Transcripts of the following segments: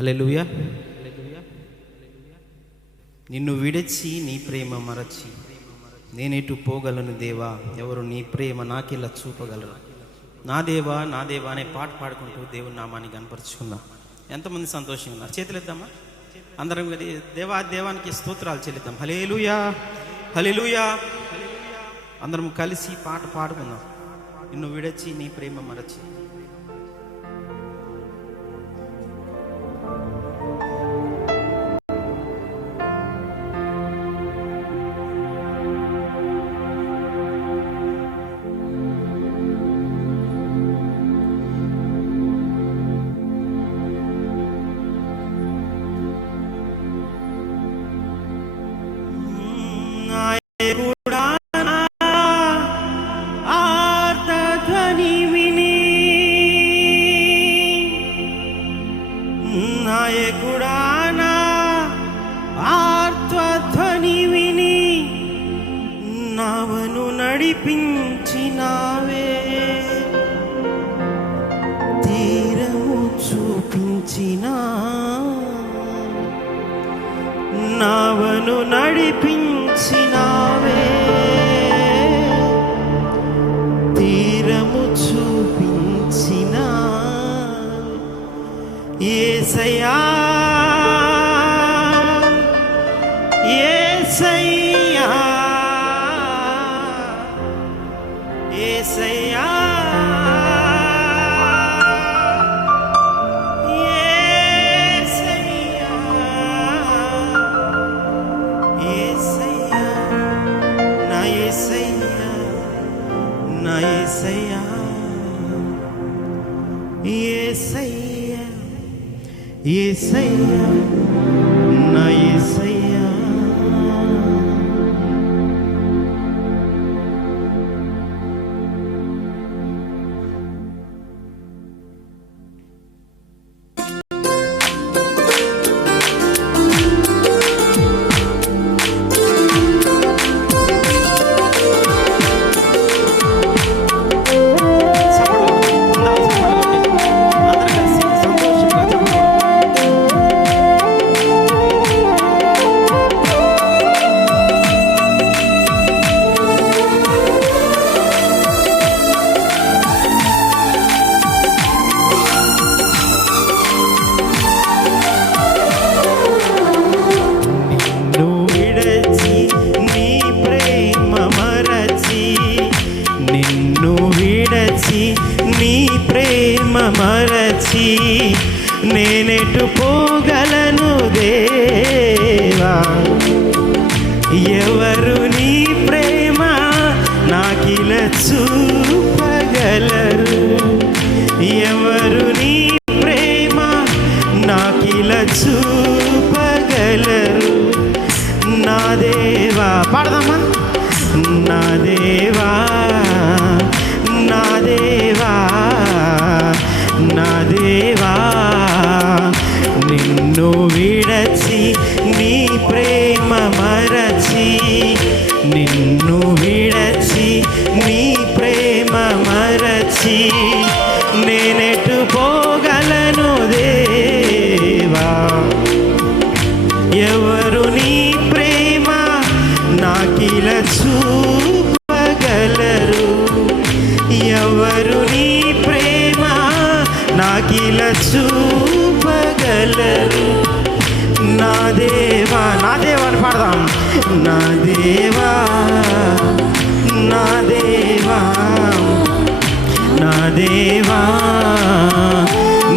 హల్లెలూయా. నిన్ను విడిచి నీ ప్రేమ మరచి నేనేటు పోగలను దేవా, ఎవరు నీ ప్రేమ నాకిలా చూపగలరు. నా దేవా నా దేవా అనే పాట పాడుకుంటూ దేవుని నామాన్ని కనపరుచుకుందాం. ఎంతమంది సంతోషంగా ఉన్నారు? చేతులెద్దామా అందరం. దేవానికి స్తోత్రాలు చెల్లిద్దాం. హల్లెలూయా హల్లెలూయా. అందరం కలిసి పాట పాడుకుందాం. నిన్ను విడిచి నీ ప్రేమ మరచి. నావను నడిపించినావే, తీరము చూపించినా, నావను నడిపించినావే, తీరము చూపించినా. యేసయ్యా యేసయ్యా యేసయ్యా యేసయ్యా యేసయ్యా నా యేసయ్యా నా యేసయ్యా యేసయ్యా యేసయ్యా నా యేసయ్యా. నీ ప్రేమ మరచి నేనెటు పోగలను దేవా, ఎవరు నీ ప్రేమ నాకిలా చూపగలరు, ఎవరు నీ ప్రేమ నాకిలా చూపగలరు. నా దేవా పాడదామా. నా దేవా నా దేవా నా దేవా, నిన్ను విడచి నీ ప్రేమ మరచి, నిన్ను విడచి నీ ప్రేమ మరచి నేనెటు పోగలను దేవా, ఎవరు నీ ప్రేమ నాకిలా చూపగలరు, ఎవరు నీ ప్రేమ నాకిలా చూపగలరు. నా దేవా అని పాడదాం. నా దేవా నా దేవా నా దేవా,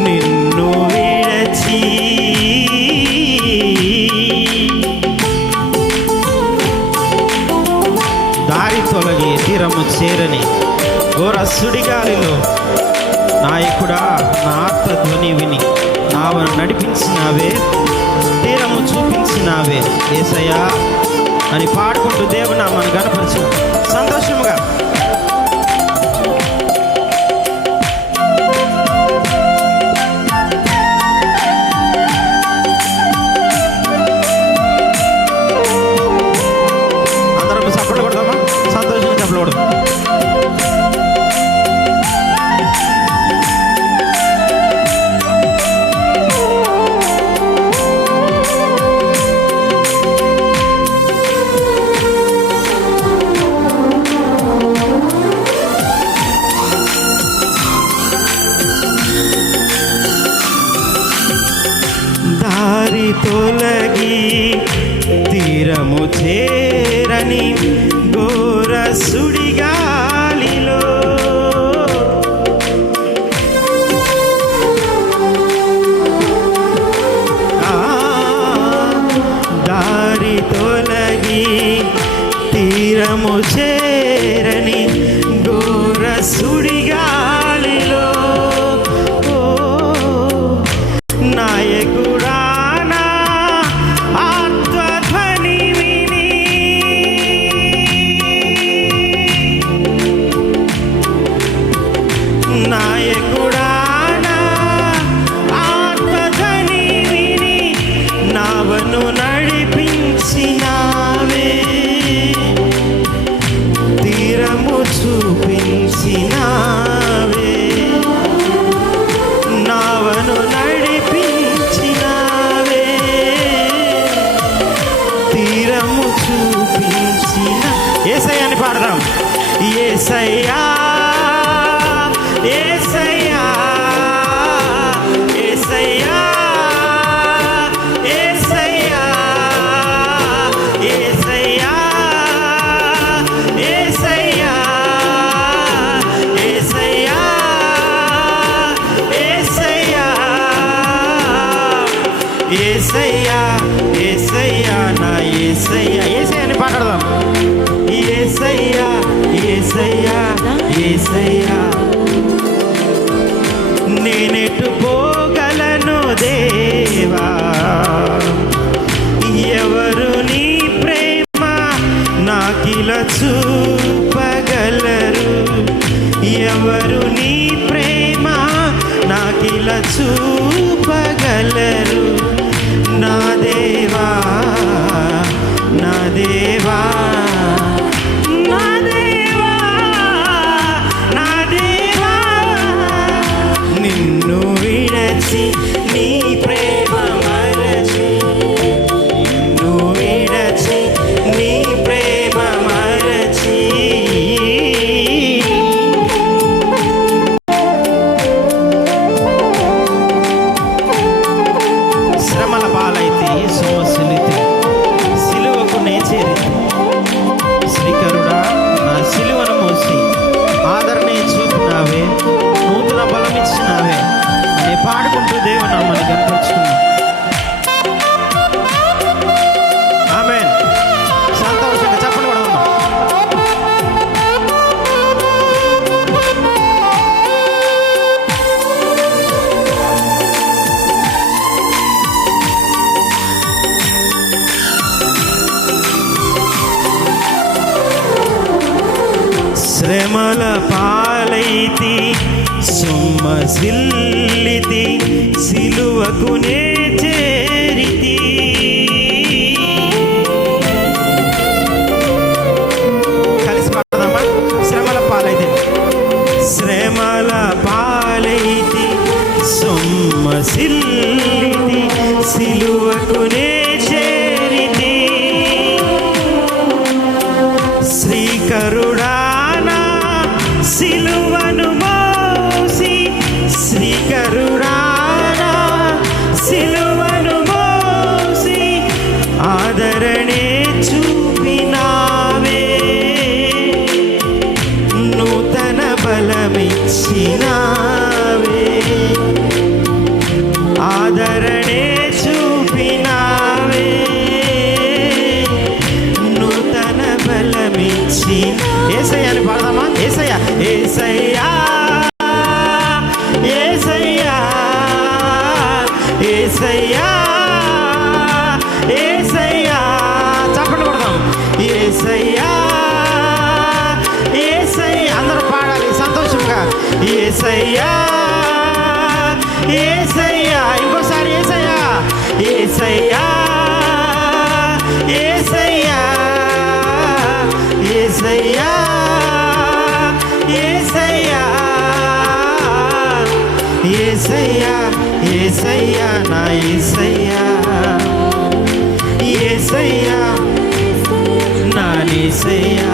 నిన్ను విడచి దారి తొలగి తీరము చేరని ఘోర సుడిగాలిలో నాయకుడా నా ఆర్తధ్వని విని నావను నడిపించినావే, తీరము చూపించినావే యేసయ్యా అని పాడుకుంటూ దేవునామాన్ని గణపరచు సంతోషముగా. అందరం చప్పట్లు కొడదామా? సంతోషంగా చప్పట్లు కొడదాం. తొలగి తీరము చేరని ఘోర సుడిగాలిలో దారి తొలగి తీరము చేరని ఘోర సుడిగాలిలో నాయకుడా నా ఆత్మధ్వని విని నాయకుడా నా ఆత్మధ్వని విని నావను నడిపించినావే తీరము చూపించినావే నావను నడిపించినావే తీరము చూపించిన యేసయ్యని పాడదాం. యేసయ్యా యేసయ్యా యేసయ్యా యేసయ్యా యేసయ్యా యేసయ్యా యేసయ్యా యేసయ్యా యేసయ్యా యేసయ్యా నా యేసయ్యా యేసయ్యని పాడదాం. యేసయ్యా యేసయ్యా యేసయ్యా నేనెటు పోగలను దేవా ఎవరు నీ ప్రేమ నాకిల చూపగలరు ఎవరు నీ ప్రేమ నాకిల చూపగలరు నా దేవా నా దేవా నా దేవా నా దేవా నిన్ను విడచి నీ ప్రేమ మరచి నిన్ను విడచి నీ ప్రేమ మరచి శ్రమల పాలైతే సొమ్మసిల్లితే సిలువకు నే చేరితే శ్రీకరుడా నా సిలువను మోసి ఆదరణే చూపినావే నూతన బలం ఇచ్చినావే అని పాడుకుంటూ దేవునామాన్ని కనపరుచుకున్నాం. ఆమేన్. సంతోషంగా చెప్పండి కూడా ఉన్నాం. శ్రమల పాలైతి సొమ్మసిల్లితి సిలువకు నే చేరితి కలిసి పాడదామా. శ్రమల పాలైతి శ్రమల పాలైతి సొమ్మసిల్లితి సిలువకు నే చేరితి శ్రీకరుడా సిలువను మోసి శ్రీకరుడా సిలువను మోసి ఆదరణే చూపినావే నూతన బలమిచ్చినావే ఆదరణే చూపినావే నూతన బలమిచ్చి యేసయ్యని పాడదామా. యేసయ్యా యేసయ్యా యేసయ్యా యేసయ్యా యేసయ్యా చప్పట్లు కొడదాం. యేసయ్యా యేసయ్యా అందరూ పాడాలి సంతోషంగా. యేసయ్యా యేసయ్యా ఇంకోసారి యేసయ్యా యేసయ్యా యేసయ్యా యేసయ్యా యేసయ్యా యేసయ్యా యేసయ్యా నా యేసయ్యా యేసయ్యా నా యేసయ్యా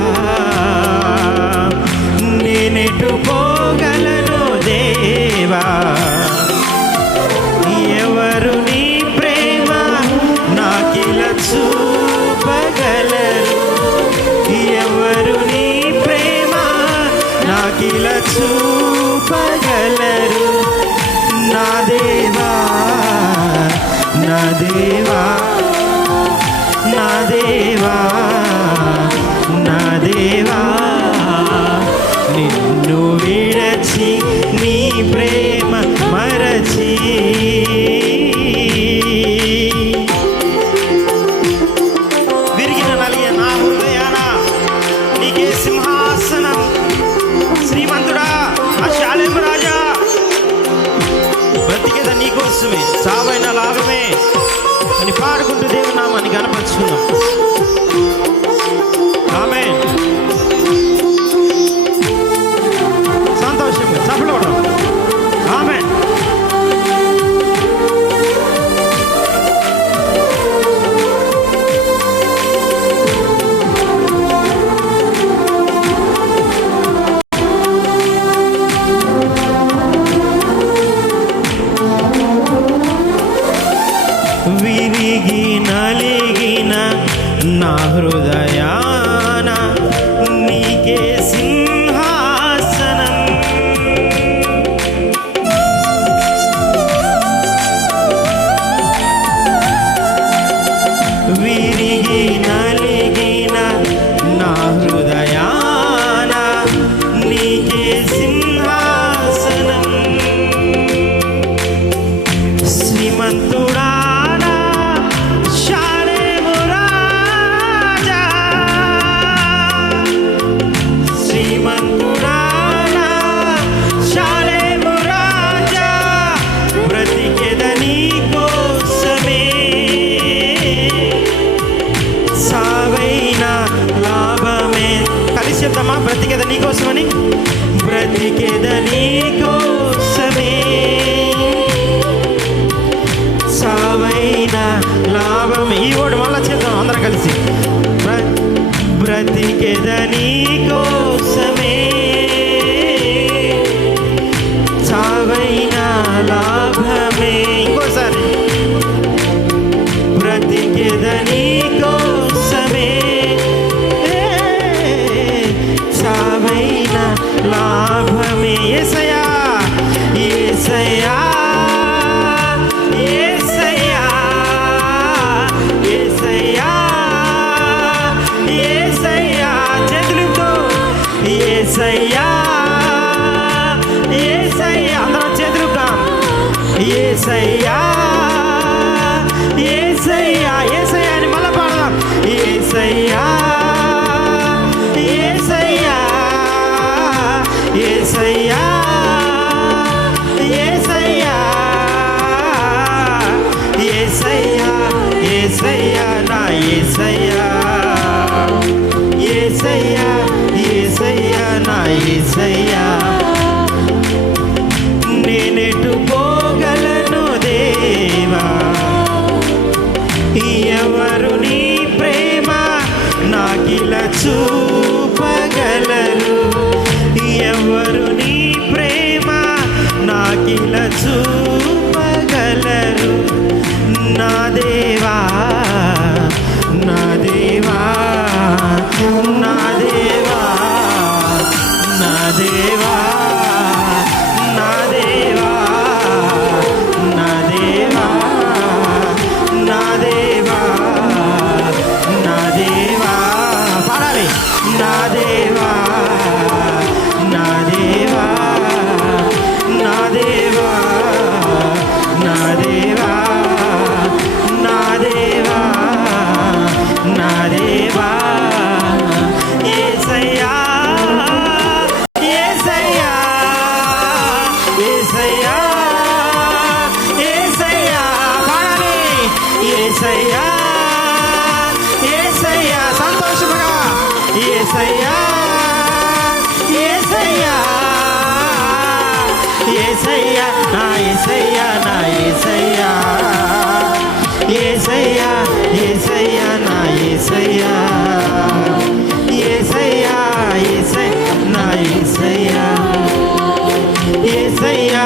నేనెటు పోగలను దేవా ఎవరు నీ ప్రేమ చావైనా లాభమే అని పాడుకుంటూ దేవుని నామాన్ని కనపరుచుకుందాం. ఆమేన్. సంతోషంగా చప్పట్లు కొడదాం. ఆమేన్. విరిగి నలిగిన నా హృదయాన నీకే సింహాసనం, విరిగి నలిగిన నా హృదయాన నీకే సింహాసనం. శ్రీమంతుడా చెప్తామా? బ్రతికేద నీకోసమని, బ్రతికేద నీకోసమే, సావైన లాభం. ఈ ఓడి మళ్ళా చేద్దాం అందరం కలిసి. బ్రతికేద నీకోసమే, సావైన లాభమే. ఇంకోసారి బ్రతికేద నీకోసమే, సావైన లాభమే. యేసయ్యా యేసయ్యా యేసయ్యా యేసయ్యా యేసయ్యా, చేతులతో యేసయ్యా యేసయ్యా, అందరం చేతులుగా యేసయ్యా యేసయ్యా యేసయ్యా అని మళ్ళా పాడదాం. యేసయ్యా యేసయ్యా యేసయ్యా యేసయ్యా యేసయ్యా యేసయ్యా నా యేసయ్యా, యేసయ్యా యేసయ్యా నా యేసయ్యా. నేనెటు పోగలను దేవా, ఎవరు నీ ప్రేమ నాకిలా చూపగలరు, ఎవరు నీ ప్రేమ నాకిలా చూపగలరు. నా దేవా నా దేవా నా దేవా నా దేవా నా దేవా నా దేవా నా దేవా నా దేవా, పాడాలి. నా దేవా నా దేవా నా దేవా నా దేవా నా దేవా నా దేవా, యేసయ్యా యేసయ్యా యేసయ్యా యేసయ్యా, పాడాలి. యేసయ్యా యేసయ్యా, సంతోషముగా యేసయ్యా యేసయ్యా యేసయ్యా నా యేసయ్యా నా యేసయ్యా, యేసయ్యా యేసయ్యా నా యేసయ్యా, యేసయ్యా యేసయ్యా నా యేసయ్యా, యేసయ్యా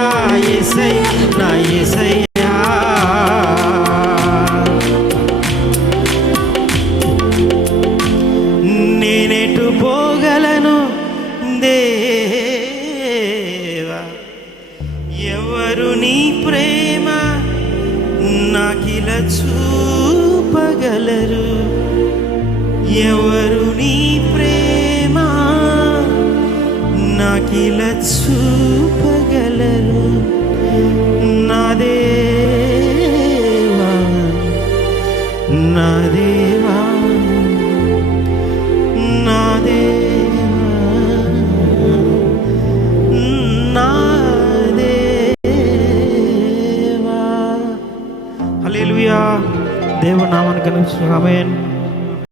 యేసయ్యా నా యేసయ్యా. నేనెటు పోగలను దేవా, ఎవరు నీ ప్రేమ నాకిలా చూపగలరు, ఎవరు నీ ప్రేమ నాకిలా చూపగలరు. నా దేవా నా దేవా నా దేవా నా దేవా. హల్లెలూయా. దేవుని నామానికి ఆమేన్.